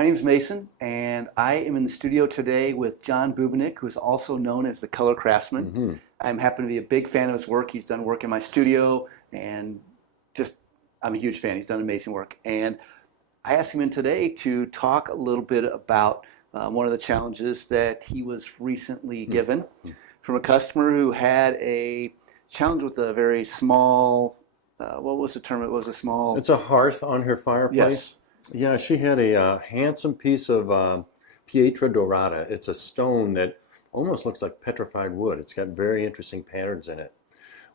My name's Mason, and I am in the studio today with John Bubenik, who is also known as the Color Craftsman. Mm-hmm. I'm happen to be a big fan of his work. He's done work in my studio, and I'm a huge fan. He's done amazing work. And I asked him in today to talk a little bit about one of the challenges that he was recently given from a customer who had a challenge with a very small, what was the term? It was a small... It's a hearth on her fireplace. Yes. Yeah, she had a handsome piece of pietra dorata. It's a stone that almost looks like petrified wood. It's got very interesting patterns in it.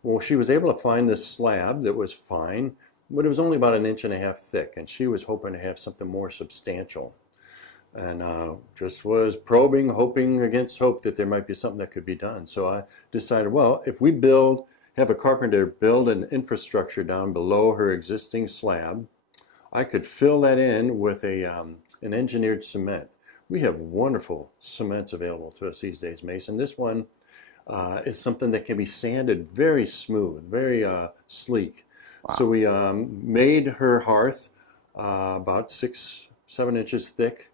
Well, she was able to find this slab that was fine, but it was only about 1.5 inches thick, and she was hoping to have something more substantial. And just was probing, hoping against hope that there might be something that could be done. So I decided, well, if we have a carpenter build an infrastructure down below her existing slab, I could fill that in with an engineered cement. We have wonderful cements available to us these days, Mason. This one is something that can be sanded very smooth, very sleek. Wow. So we made her hearth about 6-7 inches thick,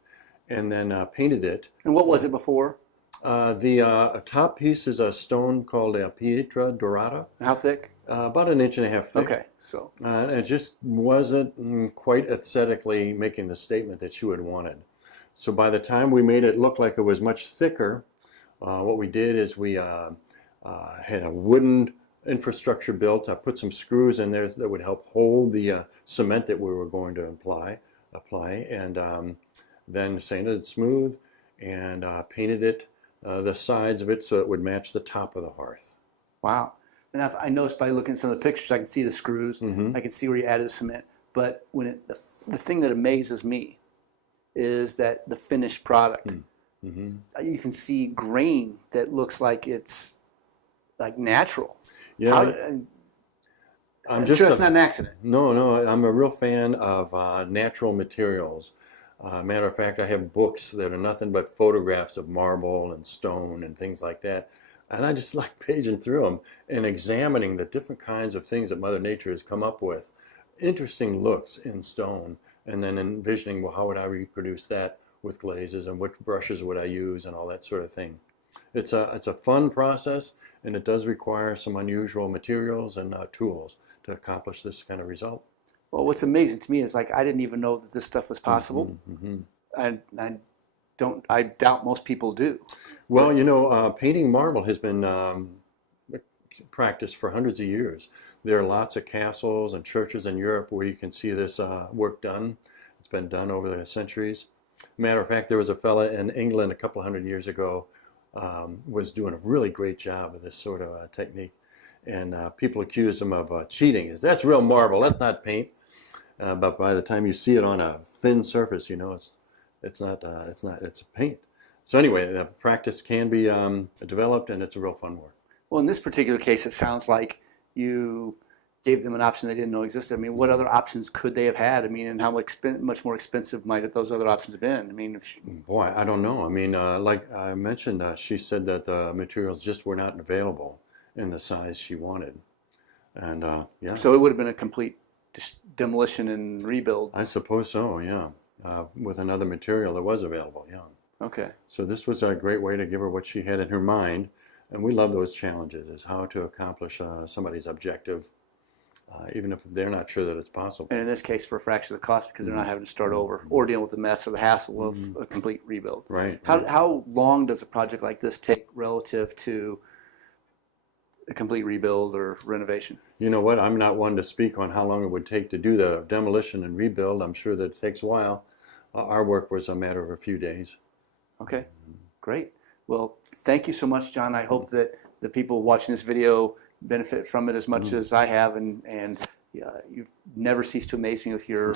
and then painted it. And what was it before? The top piece is a stone called a pietra dorata. How thick? About 1.5 inches thick. Okay, so. It just wasn't quite aesthetically making the statement that you had wanted. So by the time we made it look like it was much thicker, what we did is we had a wooden infrastructure built. I put some screws in there that would help hold the cement that we were going to apply, and then sanded it smooth and painted it, the sides of it, so it would match the top of the hearth. Wow. And I noticed by looking at some of the pictures, I can see the screws. Mm-hmm. I can see where you added the cement. But the thing that amazes me is that the finished product. Mm-hmm. You can see grain that looks like it's like natural. Yeah. I'm sure it's not an accident. No, I'm a real fan of natural materials. Matter of fact, I have books that are nothing but photographs of marble and stone and things like that. And I just like paging through them and examining the different kinds of things that Mother Nature has come up with. Interesting looks in stone, and then envisioning, well, how would I reproduce that with glazes, and which brushes would I use, and all that sort of thing. It's a fun process, and it does require some unusual materials and tools to accomplish this kind of result. Well, what's amazing to me is like I didn't even know that this stuff was possible. Mm-hmm. I doubt most people do. Well, you know, painting marble has been practiced for hundreds of years. There are lots of castles and churches in Europe where you can see this work done. It's been done over the centuries. Matter of fact, there was a fella in England a couple hundred years ago was doing a really great job of this sort of technique. And people accuse him of cheating. That's real marble, that's not paint. But by the time you see it on a thin surface, you know it's a paint. So anyway, the practice can be developed, and it's a real fun work. Well, in this particular case, it sounds like you gave them an option they didn't know existed. I mean, what other options could they have had? I mean, and how much more expensive might those other options have been? I mean, boy, I don't know. I mean, like I mentioned, she said that the materials just were not available in the size she wanted, and yeah. So it would have been a complete demolition and rebuild. I suppose so, yeah. With another material that was available, yeah. Okay. So this was a great way to give her what she had in her mind, and we love those challenges, is how to accomplish somebody's objective, even if they're not sure that it's possible. And in this case, for a fraction of the cost, because they're not having to start over or deal with the mess or the hassle of a complete rebuild. Right. How long does a project like this take relative to a complete rebuild or renovation? You know what? I'm not one to speak on how long it would take to do the demolition and rebuild. I'm sure that it takes a while. Our work was a matter of a few days. Okay, great. Well, thank you so much, John. I hope that the people watching this video benefit from it as much as I have, and you've never ceased to amaze me with your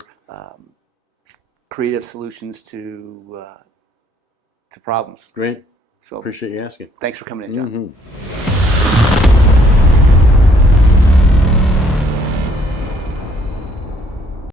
creative solutions to problems. Great. So appreciate you asking. Thanks for coming in, John.